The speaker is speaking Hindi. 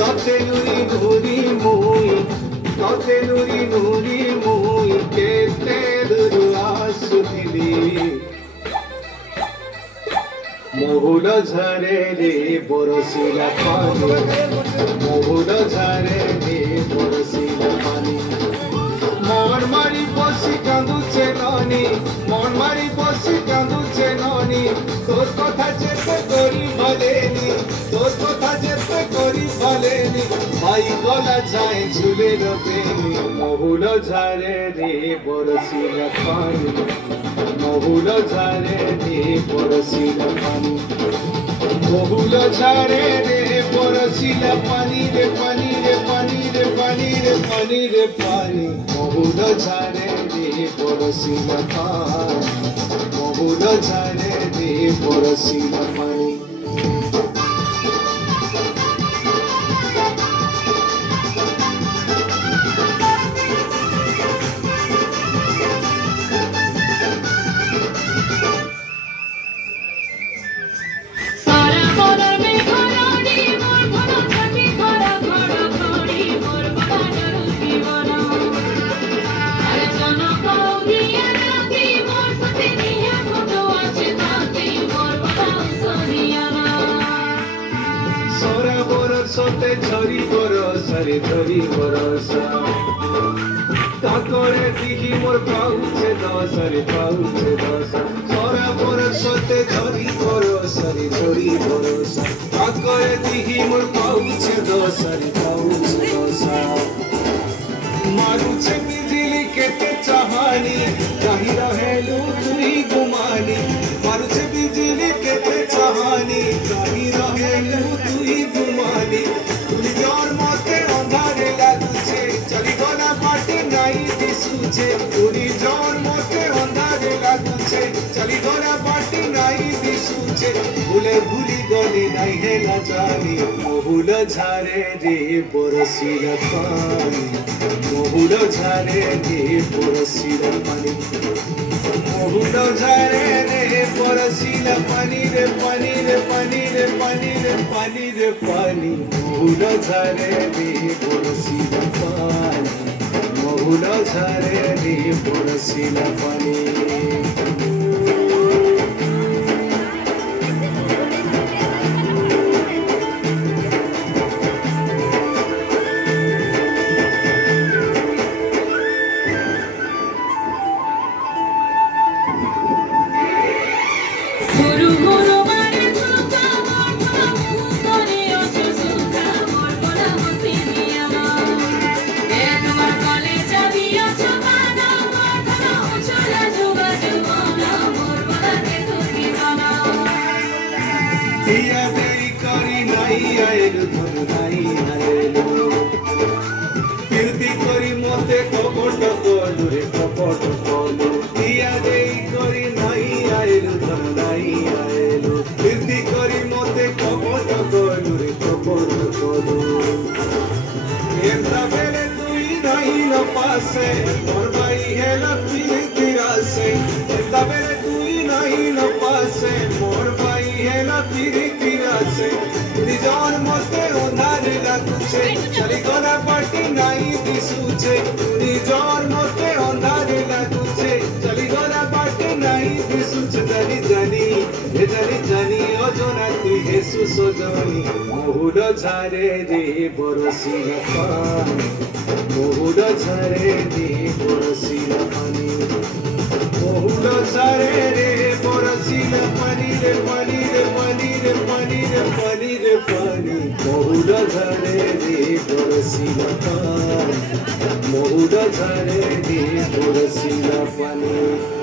तते नुरी नुरी मुई तते नुरी नुरी मुई केते दूर आसुथिली महुल झरे रे बरसिला पानी महुल झरे रे बरसिला पानी मन मारी बसी कांदुचे नानी मन मारी बसी कांदुचे नानी तोर कथा जेते करी भलेनी तोर कथा जेते करी भलेनी भाई गला जाए झूले रबेनी महुल झरे रे बरसिला पानी महुल झरे रे बरसिला पानी महुल झरे रे बरसिला पानी रे पानी रे पानी रे पानी रे पानी रे पानी महुल झरे रे बरसिला पानी महुल झरे रे बरसिला पानी सोते झरी बरसारे झरी बरसा ताकरे दिखी मोर पाउछे दसरे पाउछे दसा सारा बरसते झरी बरसारे झरी बरसा ताकरे दिखी मोर पाउछे दसरे पाउछे दसा मारुछे बिजली केते चाहानी कहीं रहेलु तुई गुमानी मारुछे बिजली केते चाहानी कहीं रहेलु तुई गुमानी तुई जोर मते अंधारे लागुछे चली गला बाटे नाई दिसुछे तुई जोर मते अंधारे लागुछे चली गला बाटे नाई दिसुछे भूले भूली गली नाई हेला जानी महुल झरे रे बरसिला पानी महुल झरे रे बरसिला पानी महुल झरे रे बरसिला पानी रे पानी रे पानी रे पानी रे पानी रे पानी महुल झरे रे बरसिला पानी महुल झरे रे बरसिला पानी दिया देरी करी नाई आएलु धनु नाई आएलु कीर्ति करी मते कपट कलु रे कपट कलु दिया देरी करी नाई आएलु धनु नाई आएलु कीर्ति करी मते कपट कलु रे कपट कलु एंता बेले तुई नाई न पासे मोर भाई हेला पीर रासे एंता बेले तुई नाई न पासे मोर भाई हेला पीर से निजान मते अंधारे लागुछे चली गला बाटी नाई दिसुछे निजान मते अंधारे लागुछे चली गला बाटी नाई दिसुछे जानी जानी अजना तुई हेसु सजनी महुल झरे रे बरसिला पानी महुल झरे रे बरसिला पानी महुल झरे रे बरसिला पानी रे पानी रे पानी रे पानी रे पानी रे पानी महुल झरे रे बरसिला पानी महुल झरे रे बरसिला पानी।